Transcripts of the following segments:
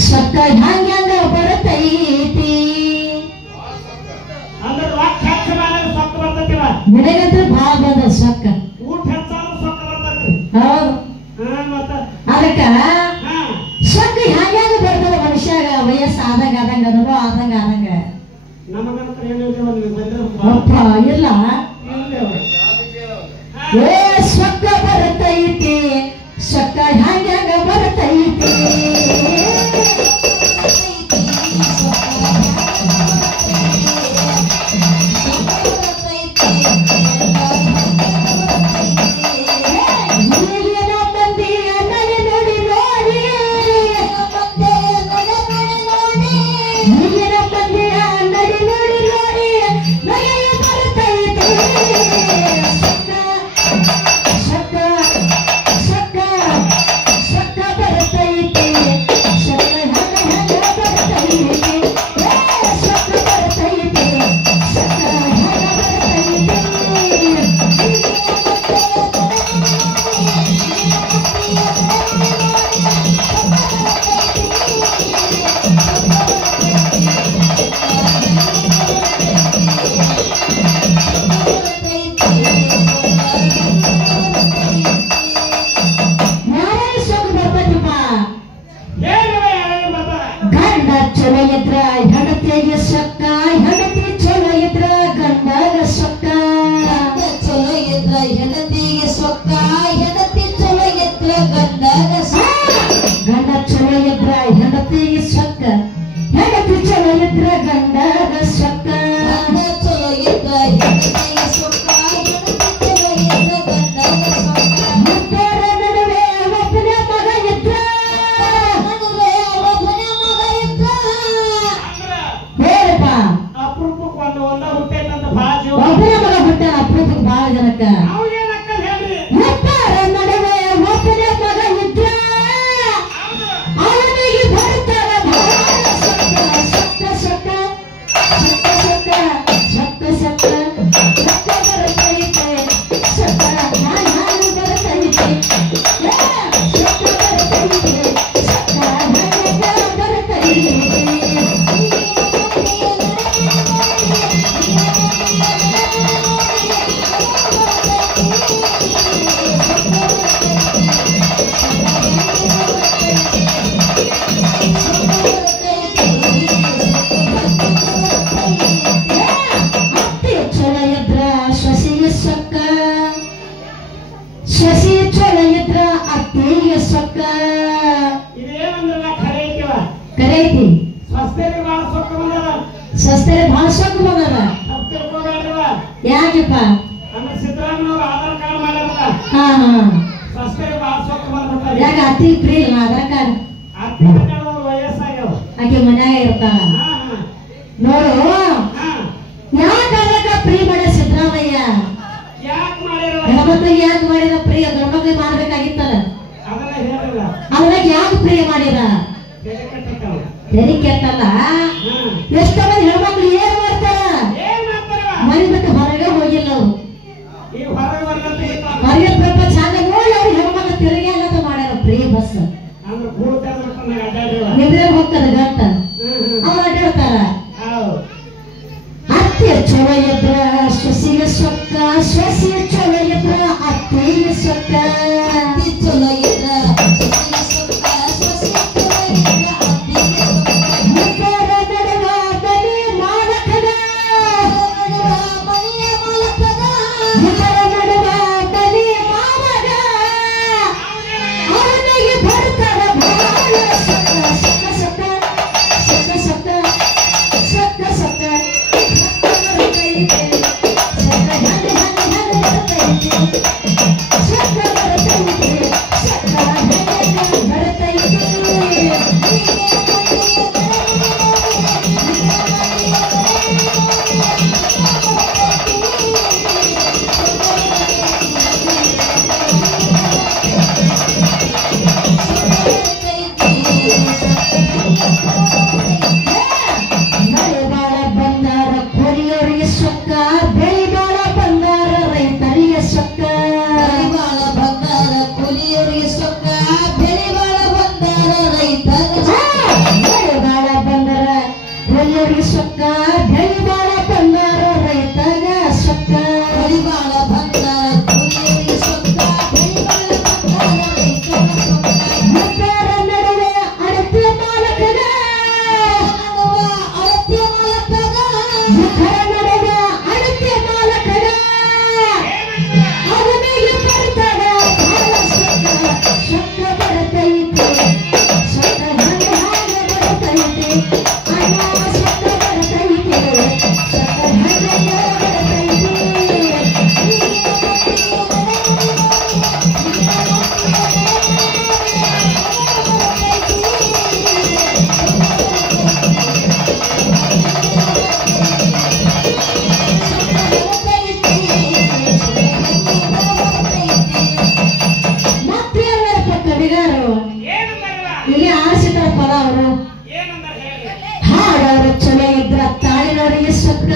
ಸೊಕ್ಕ ಹ್ಯಾಂಗ ಬರತೈತಿ ಅಂದ್ರೆ ರೊಕ್ಕ ಹೆಚ್ಚು ಮಾಡಿದ್ರೆ ಸೊಕ್ಕ ಬರ್ತೈತಿವ ನಿನಗಂತೂ ಭಾಳ ಬಂದ ಸೊಕ್ಕ ಊಟ ಹೆಚ್ಚಾದ್ರೂ ಸೊಕ್ಕ ಬರ್ತೈತಿ ಹೌದು ಮತ್ತ ಅದಕ್ಕ ಸೊಕ್ಕ ಹ್ಯಾಂಗ ಬರ್ತದ ಮನುಷ್ಯಾಗ ವಯಸ್ಸು ಆದಂಗ ಅದನ್ನು ಆದಂಗ ನಮಗಂತ ಏನಿದೆ ಅಪ್ಪ ಇಲ್ಲ ಏ ಸೊಕ್ಕ ಬರತೈತಿ ಸೊಕ್ಕ ಹ್ಯಾಂಗ ಬರತೈತಿ ಹೇಳ್ತಾರ ಪದ ಅವರು ಏನಂದ ಹೇಳಿ ಹಾಡವ್ರು ಚಲೋ ಇದ್ರ ತಾಳಿನವ್ರಿಗೆ ಸೊಕ್ಕ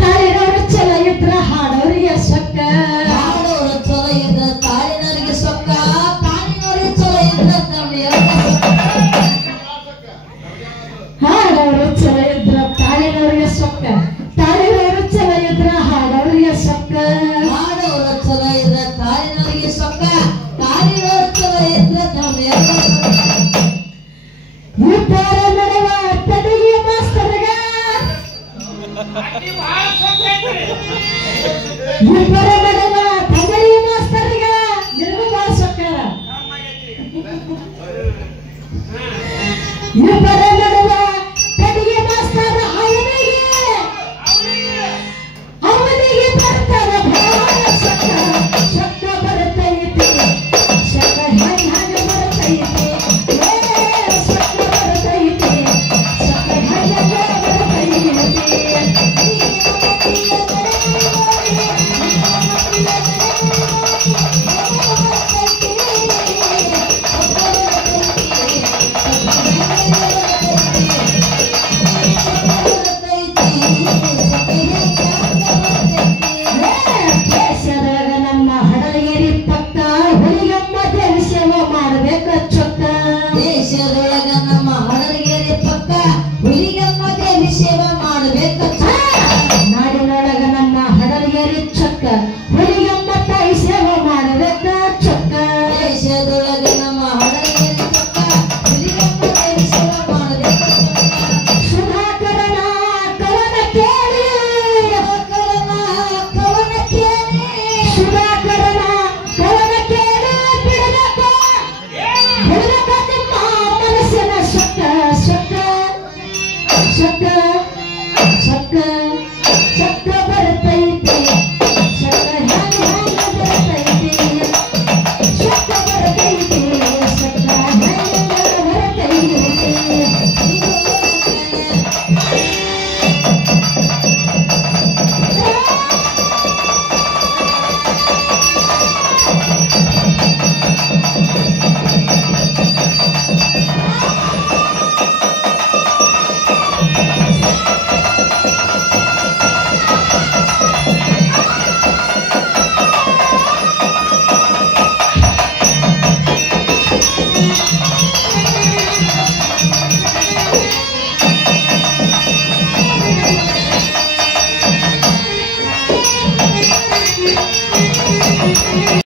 ತಾಳಿನವ್ರು ಚಲೋ ಇದ್ರ ಹಾಡೋರಿಗೆ ಸೊಕ್ಕ ಹಾಡೋರು ಚಲೋ ಇದ್ರ ತಾಳಿನವರಿಗೆ ಸೊಕ್ಕ ತಾಳಿನವರಿಗೆ ಚಲೋ ಇದ್ರ ಹಾಡೋರು ಚಲೋ ಇದ್ರ ತಾಳಿನವ್ರಿಗೆ ಸೊಕ್ಕ ತಾಳಿನವ್ರು ಚಲೋ ಇದ್ರ ಹಾಡೋರಿಗೆ ಸೊಕ್ಕ ಹಾಡೋರು ಚಲೋ ಇದ್ರ ತಾಳಿನವರಿಗೆ ಸೊಕ್ಕ ತಾಳಿನವರು ಚಲೋ ಇದ್ರ ಇಬ್ಬರ ನಡುವ ತಡೆಯ ಮಾಸ್ತರ್ಗ ಅಡ್ಡಿ ಬಹಳ ಸೊಕ್ಕ ಐತ್ರಿ ಇಬ್ಬರ ನಡುವ ತಡೆಯ ಮಾಸ್ತರ್ಗ ನಿನಗೂ ಬಾಳ ಸೊಕ್ಕರ ನಮ್ಮಾಗೈತಿ ಇಬ್ಬರ ನಡುವ ತಡೆಯ ಮಾಸ್ತರ ಅವನಿಗೆ ಬರ್ತಾರ ಭಾಳ ಸೊಕ್ಕ ಸೊಕ್ಕ ಬರ್ತೈತಿ ಸೊಕ್ಕ ಹೆಂಗ ಬರ್ತೈತಿ ಸೊಕ್ಕ ಬರ್ತೈತಿ ಸೊಕ್ಕ ಹೆಂಗ ದೇಶದೊಳಗ ನಮ್ಮ ಹಡಲಗೇರಿ ಪಕ್ಕ ಹುಲಿಗಮ್ಮ ದೇವಿ ಸೇವೆ ಮಾಡ್ಬೇಕ ಚೊಕ್ಕ ದೇಶದೊಳಗ ನಮ್ಮ ಹಡಲಗೇರಿ ಪಕ್ಕ ಹುಲಿಗಮ್ಮ ದೇವಿ ಸೇವೆ ಮಾಡಬೇಕು ನಾಡಿನೊಳಗ ನಮ್ಮ ಹಡಲಗೇರಿ ಚೊಕ್ಕ ಹುಲಿಗಮ್ಮ ತಾಯಿ ಸೇವೆ ಮಾಡ್ಬೇಕ ಚೊಕ್ಕ ದೇಶದೊಳಗ ನಮ್ಮ ಹಡಲಗೇರಿ ಪಕ್ಕ ಹುಲಿಗಮ್ಮ ದೇವಿ ಸೇವೆ ಮಾಡಬೇಕು ಸುಧಾಕರನ ಕವನ ಕೇಳಿ ಕವನ ಕೇಳಿ ಸುಧಾಕರನ ಕವನ ಕೇಳಿ ಬಿಡಬೇಕು ಬಿಡಬೇಕು ನಿಮ್ಮ ಮನಸ್ಸಿನ ಸೊಕ್ಕ ಸೊಕ್ಕ ಸೊಕ್ಕ ಸೊಕ್ಕ ಸೊಕ್ಕ ಬರ್ತೈತಿ ಸೊಕ್ಕ ಹೆಂಗ ಬರ್ತೈತಿ ಸೊಕ್ಕ ಬರ್ತೈತಿ ಸೊಕ್ಕ ಹೆಂಗ